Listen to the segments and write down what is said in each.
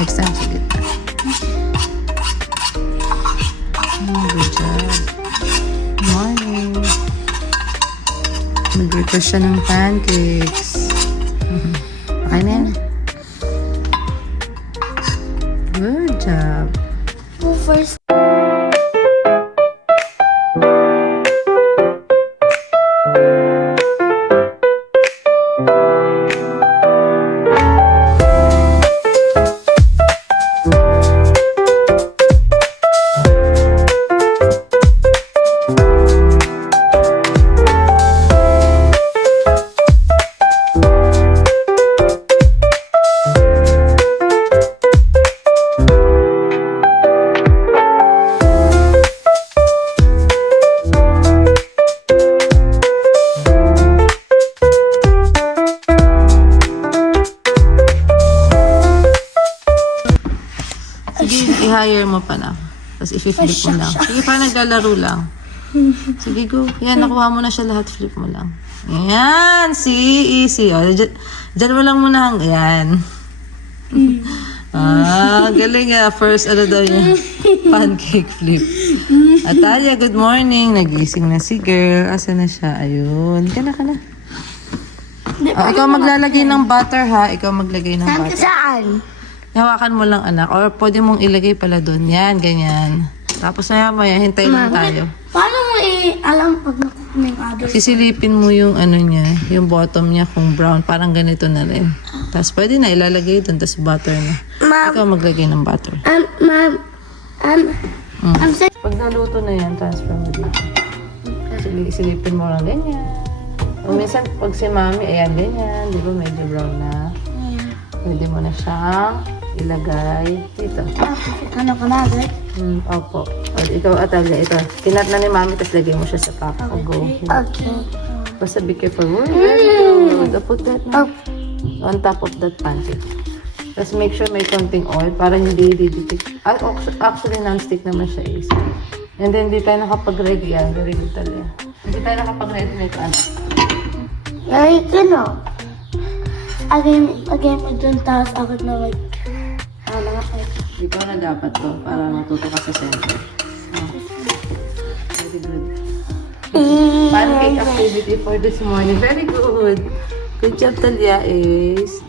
Next time, sige. Oh, good job. Morning. Mag-request siya ng pancakes. Okay na yan. Good job. Go first. I-hire mo pa na. Tapos i-flip mo lang. Sige, parang naglalaro lang. Sige, go. Yan, nakuha mo na siya lahat. Flip mo lang. Yan. See? Easy. O, dyan mo lang muna. Yan. Galing nga. First, ano daw niya? Pancake flip. Atalia, good morning. Nagising na si girl. Asa na siya? Ayun. Ka na. Ikaw maglalagay ng butter, ha? Ikaw maglagay ng butter. Saan? Hawakan mo lang, anak. Or pwede mong ilagay pala doon. Yan, ganyan. Tapos maya, hintay lang tayo. Paano mo alam pag nakuha na yung other? Sisilipin mo yung ano niya, yung bottom niya kung brown. Parang ganito na rin. Tapos pwede na ilalagay doon. Tapos butter na. Ikaw maglagay ng butter. Ma'am, I'm saying... Pag naluto na yan, transfer mo dito. Silipin mo lang ganyan. O minsan, pag si mami, ayan, ganyan. Di ba medyo brown na? Pwede mo na siyang ilagay dito. Ano ka na, agad? Opo. O, ikaw, Atalia, ito. Kinat na ni mami, tapos lagay mo siya sa cup. O, go. Okay. Basta be careful. Very good. O, put that na. On top of that pancake. Tapos make sure may konting oil para hindi didikit. Actually, non-stick naman siya is. And then, hindi tayo nakapag-ready yan. Very good talaga. Hindi tayo nakapag-ready na ito, anak. Like, again, mo dun, tapos ako na like, Ikaw na dapat to para matuto ka sa center. Very good. Pancake activity for this morning. Very good. Good job, Talia, is.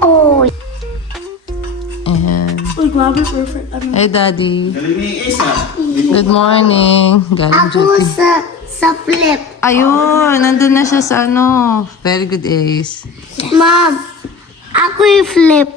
oh, And, uy, grabe, perfect. hey, Daddy. Galing ni Isa. Good morning. Galing Ako duty. sa flip. Ayun, nandun na siya sa ano. Very good, Ace. Mom, ako yung flip.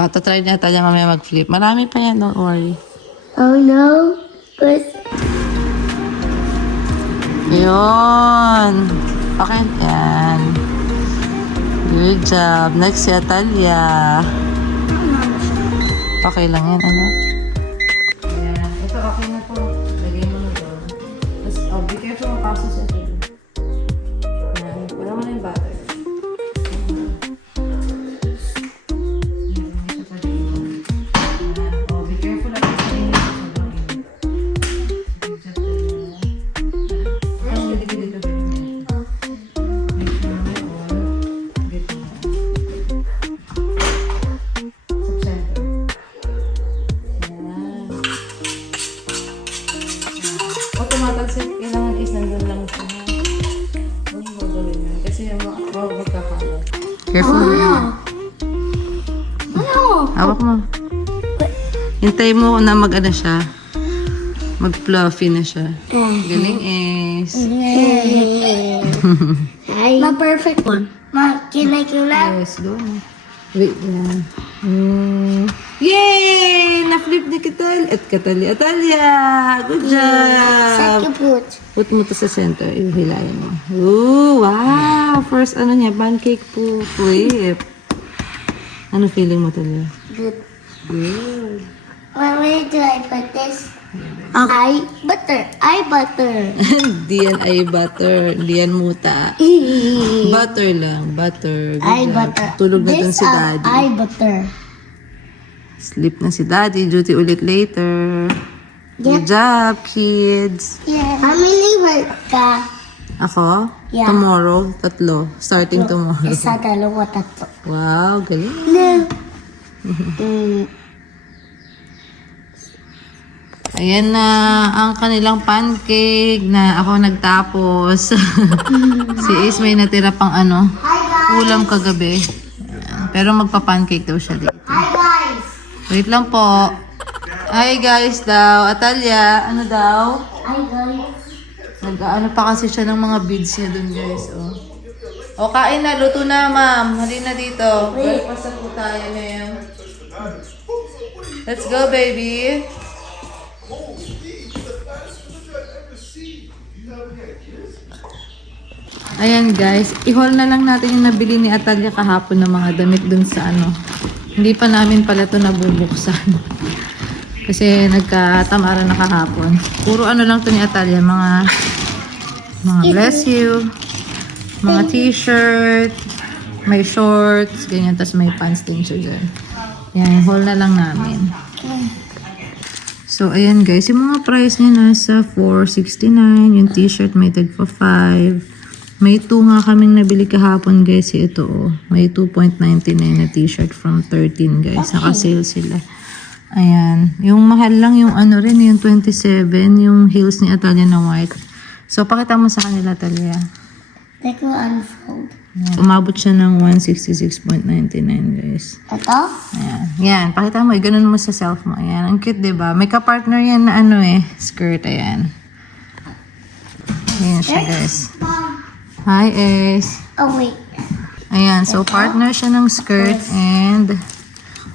Tatry niya tayo mamaya mag-flip. Marami pa yan, don't worry. Oh no. But, Yun. Okay, yan. Good job. Next si Atalia. Okay lang yan, ano? Ayan. Ito, okay na po. Lagay mo na doon. Tapos, be careful ang paso siya. Ayan. Wala mo na yung butter. Be careful at sa inyo. Automatic kailangan is nandun lang siya. Huwag mo gawin yun. Kasi magkakalat. Careful na yan. ano? Hawak mo. Hintay mo na mag-ano siya. Mag-fluffy na siya. Galing is. Hi. Ma, perfect one. Ma, kinay. Yes, go na. Wait na. Yay! Na-flip ni Atalia. Good job! Second put. Put mo to sa center. Ihilayan mo. Ooh, wow! First, ano niya, pancake po. Flip. Ano feeling mo, Talia? Good. Good. Where do I put this? I butter. Di yan ay butter. Di yan muta. Butter lang. Butter. Good I job. butter. Tulog na dun This si Daddy. I butter. Sleep na si Daddy. Duty ulit later. Good job, kids. Yeah. Family work ka. Ako? Yeah. Tomorrow, 3. Starting tomorrow. Isa, dalawa, tatlo. Wow, galing. No. Ayan na ang kanilang pancake na ako nagtapos. Si Ace may natira pang ulam kagabi. Ayan. Pero magpa-pancake daw siya dito. Hi, guys. Wait lang po. Hi guys daw. Atalia, ano daw? Hi, guys. Nag-ano pa kasi siya ng mga beads niya dun guys. Oh. O kain na, luto na ma'am. Halina dito. Breakfast na po tayo ma'am. Let's go baby. Ayan guys, i-haul na lang natin yung nabili ni Atalia kahapon ng mga damit dun sa Hindi pa namin pala ito nabubuksan. Kasi nagkatamaran na kahapon. Puro lang to ni Atalia, mga bless you, mga t-shirt, may shorts, ganyan, tas may pants din siya dyan. Yan, haul na lang namin. So, ayan guys, yung mga price niya nasa $4.69, yung t-shirt may tagpa 5. May 2 nga kaming nabili kahapon guys. Ito may 2.99 na t-shirt from 13 guys. Naka-sale sila. Ayan. Yung mahal lang yung rin, yung 27, yung heels ni Atalia na white. So, pakita mo sa kanila, Atalia. They will unfold. Ayan. Umabot siya ng 166.99 guys. Ito? Ayan. Yan. Pakita mo. Ganun mo sa self mo. Ayan. Ang cute, diba? May ka-partner yan na skirt. Ayan. Ayan siya guys. Hi, Ace. Oh, wait. Ayan, so partner siya ng skirt and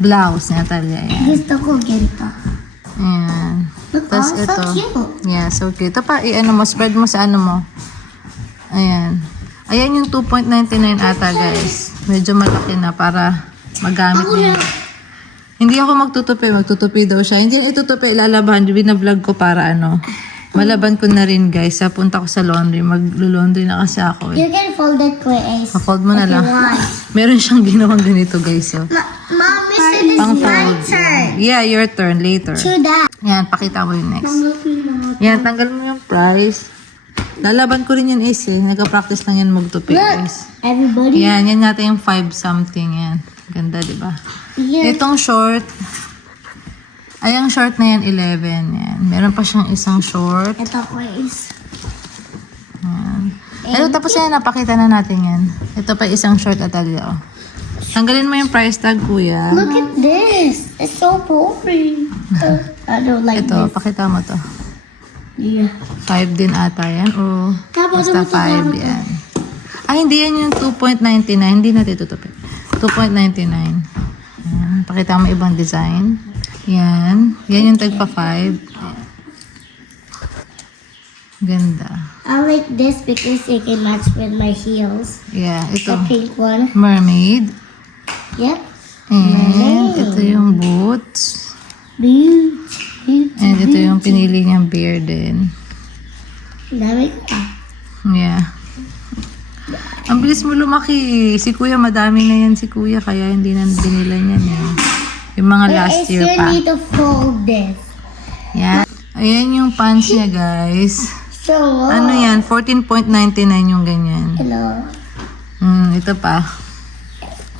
blouse ni Atalia. Ayan. Gusto ko ganito. Ayan. Look, Tapos so ito. cute. Yeah, so cute. Ito pa, mo, spread mo sa mo. Ayan. Ayan yung 2.99 ata, guys. Medyo malaki na para magamit niya. Hindi ako magtutupi. Magtutupi daw siya. Hindi itutupi, ilalabahan. Bina-vlog ko para malaban ko na rin guys. Punta ko sa laundry. Maglo-laundry na kasi ako You can fold it, Ace. Fold mo na If you lang. want. Meron siyang ginawang ganito guys. So. Mom, this is Pang my fold. turn. Yeah, your turn later. To that. Yan, pakita mo yung next. Yan, tanggal mo yung price. Lalaban ko rin yan Ace. Nagka-practice lang yan magtupi guys. Everybody. Yan natin yung 5 something yan. Ganda, diba? Yeah. Itong short. Ay, ang short na yan, 11. Yan. Meron pa siyang isang short. Ito ko is. Yan. Ito, tapos yan, napakita na natin yan. Ito pa isang short Atalia. Tanggalin mo yung price tag, kuya. Look at this. It's so boring. I don't like Ito, this. pakita mo to. Yeah. 5 din ata yan. O, Tapos basta ano to, 5 yan. Ay, hindi yan yung 2.99. Hindi natin tutupi. 2.99. Yan. Pakita mo ibang design. Yan. Yan yung tagpa 5. Ganda. I like this because it can match with my heels. Yeah, ito. The pink one. Mermaid. Yep. And ito yung boots. Beauty. And ito yung pinili niyang bear din. Dami ko. Yeah. Ang bilis mo lumaki. Si kuya, madami na yan si kuya. Kaya hindi na binila niyan eh. Yung mga last year I still pa. need to fold this. Yan. Ayan yung pants niya, guys. So, Ano yan? 14.99 yung ganyan. hello. Ito pa.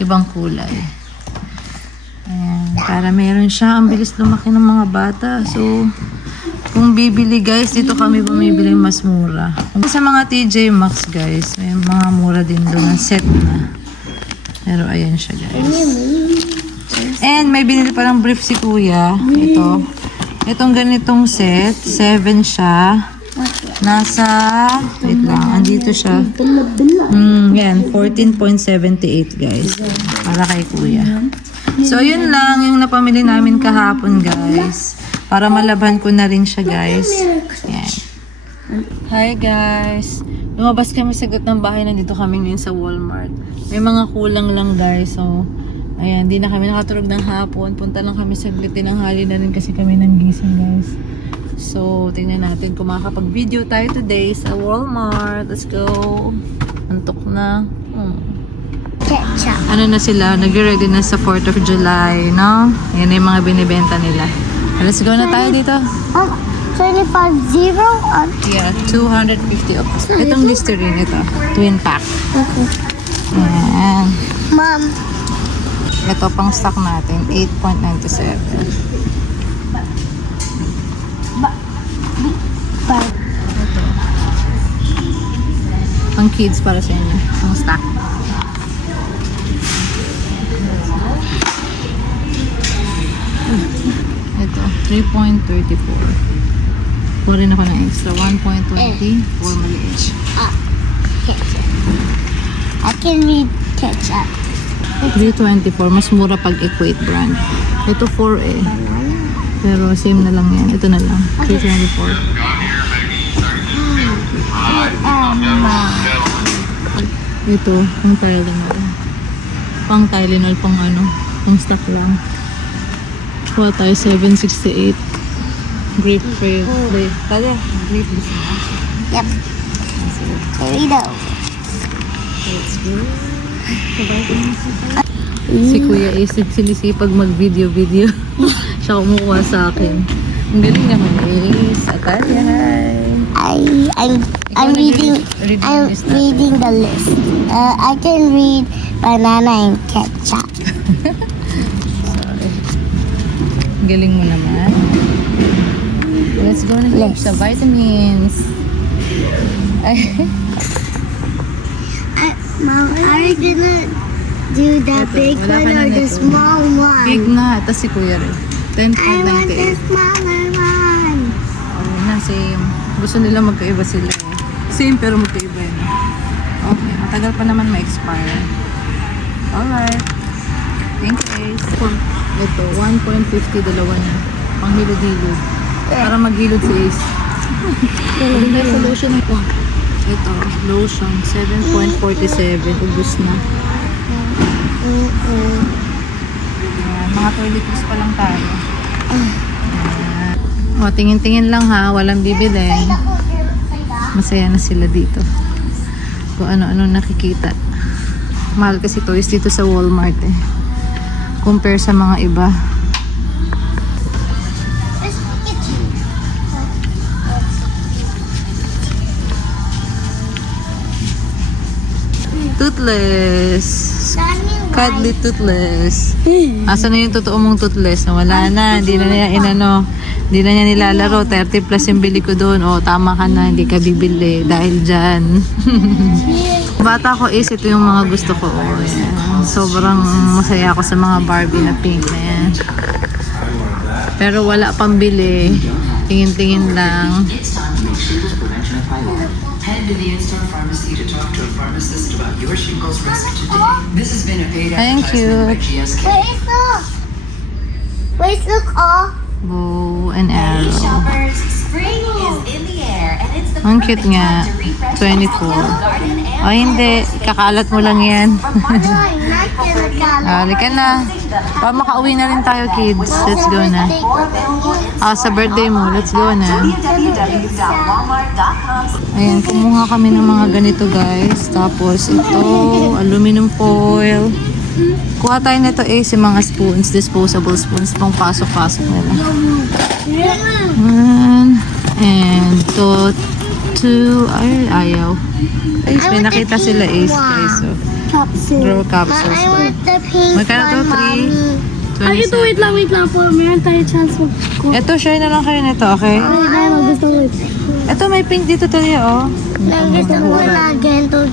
Ibang kulay. Ayan. Para meron siya. Ang bilis lumaki ng mga bata. So, kung bibili guys, dito kami bumibili mas mura. Sa mga TJ Maxx guys, may mga mura din doon. Set na. Pero ayan siya guys. And may binili parang brief si kuya. Ito. Itong ganitong set. 7 siya. Nasa, wait lang, andito siya. Yan, 14.78 guys. Para kay kuya. So, yun lang yung napamili namin kahapon guys. Para malaban ko na rin siya guys. Yan. Hi guys. Lumabas kami sa gitnang bahay. Nandito kami ngayon sa Walmart. May mga kulang lang guys. So, ayan, di na kami nakatulog ng hapon. Punta lang kami saglit. Tinanghali na rin kasi kami nang gising guys. So, tingnan natin kung makakapag-video tayo today sa Walmart. Let's go. Antok na. Ketchup. Ano na sila? Nag-ready na sa 4th of July, no? Yan yung mga binibenta nila. Let's go na tayo dito. Oh, 25 on. Yeah, 250 of itong Listerine ito. Twin pack. Ayan. Mom. Ito pang stock natin, 8.97. Five. Ito. Pang kids para sa inyo. Pang stock. Ito, 3.34. Kuha rin ako ng extra. 1.20 for maliit. I can read ketchup. 3.24. Mas mura pag equate brand. Ito 4 eh. Pero same na lang yan. Ito na lang. 3.24. Ito, pang Tylenol. Pang Tylenol, pang ano. Pang stock lang. Kuha tayo 7.68. Grape flavor. Tali, grape gusto mo. Yep. Dorito. Let's go. Si Kuya Acid sinisipag mag-video-video. Siya kumukuha sa akin. Ang galing naman is. Atalia, hi. I'm reading. I'm reading the list. I can read banana and ketchup. Ang galing mo naman. Let's go na here sa vitamins. Mom, are you gonna do the big wala one ka na or the nito. small one? Big na. Ito si Kuya rin. I want the 10.98. smaller one. Oh, na same. Gusto nila magkaiba sila eh. Same pero magkaiba yun. Okay, matagal pa naman ma-expire. Alright. Thank you. Ito, 1.50 dalawa na. Panghilod-hilod. Para maghilod si Ace. Maganda sa lotion ito. Ito, lotion. 7.47. Ubus na. Ayan, mga toiletries pa lang tayo. Ayan. O, tingin-tingin lang ha. Walang bibili. Masaya na sila dito. Kung ano-ano nakikita. Mahal kasi toys dito sa Walmart eh. Compare sa mga iba. Toothless. Cuddly toothless. Asan na yung totoo mong toothless? Wala na. Hindi na niya inano. Hindi na niya nilalaro. 30 plus yung bili ko doon. O, tama ka na. Hindi ka bibili. Dahil dyan. Bata ko is ito yung mga gusto ko. O, yan. Sobrang masaya ako sa mga Barbie na pink na yan. Pero wala pang bili. Tingin-tingin lang. Head to the in-store pharmacy to talk to a pharmacist about your shingles risk today. This has been a paid Thank advertisement by you. GSK. Where's look? Where's look all? Bow and arrow. Shoppers, spring is in the air and it's the Ang cute perfect nga. time to refresh 24. your garden and O hindi. Kakalat mo lang yan. I'm not gonna call Halika na. Para makauwi na rin tayo, kids. Let's go na. Sa birthday mo. Let's go na. www.walmart.com. Ayan, kumuha kami ng mga ganito, guys. Tapos ito, aluminum foil. Kuha tayo nito si mga spoons, disposable spoons, pang pasok-pasok nila. One, and to, two, ay, ayaw. Ay, may nakita sila guys. So, capsule. grow I capsules. want the pink Magkano to? one, mommy. 27. wait lang po. Meron tayo chance mag Ito, share na lang kayo nito, okay? Ay, gusto ko. Ito, may pink dito tayo, oh. Gusto ko na gento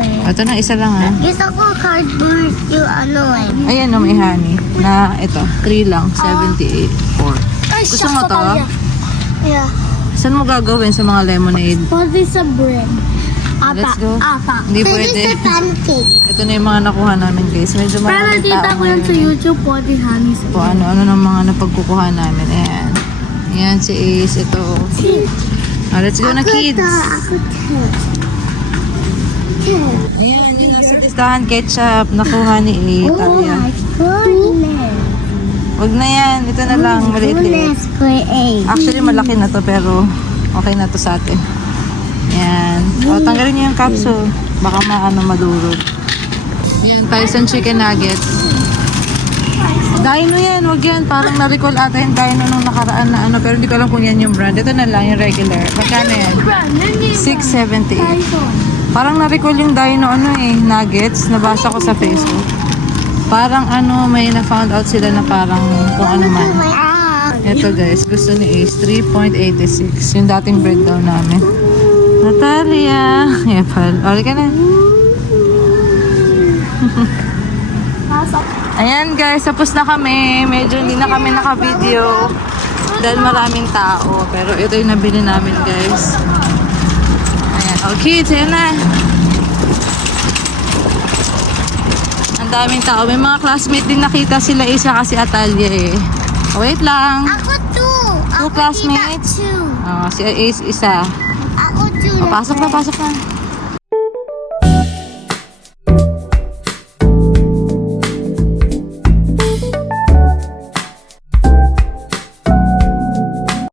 eh. Ito na, isa lang, ha. Gusto ko cardboard yung ano eh. Ayan, no, may honey. Na, ito, 3 lang, 78, 4. Ay, Gusto mo to? Yeah. Saan mo gagawin sa mga lemonade? Pwede sa bread. Let's go. Ata. Hindi pwede. sa pancake. Ito na yung mga nakuha namin, guys. Medyo Pero maraming nakita tao ko yan sa ngayon. YouTube, pwede honey sa Kung ano-ano ng mga napagkukuha namin. Ayan. Ayan si Ace. Ito. Let's go na, kids. Ako Ayan, yun ang sitistahan ketchup. Nakuha ni Ace. Oh Talia. my goodness. Huwag na yan. Ito na lang. Maliit-liit. Goodness for egg. Actually, malaki na to pero okay na to sa atin. Yan. O, tanggalin niyo yung capsule. Baka madurog. Yan, Tyson chicken nuggets. Dino yan, wag yan. Parang na-recall ata yung Dino nung nakaraan na ano. Pero hindi ko alam kung yan yung brand. Ito na lang, yung regular. Magkano yan? 678. Parang na-recall yung Dino ano eh, nuggets. Nabasa ko sa Facebook. Parang ano, may na-found out sila na parang kung ano man. Ito guys, gusto ni Ace, 3.86. Yung dating breakdown namin. Natalia! Yan pal. Ori ka na. Ayan guys, tapos na kami. Medyo hindi na kami naka-video dahil maraming tao. Pero ito yung nabili namin guys. Ayan. Okay, ayan na. Ang daming tao. May mga classmate din nakita sila isa kasi Atalia eh. Wait lang. Ako two. Two classmates. Two. Si Ace isa. Ako two. Pasok na, pasok na.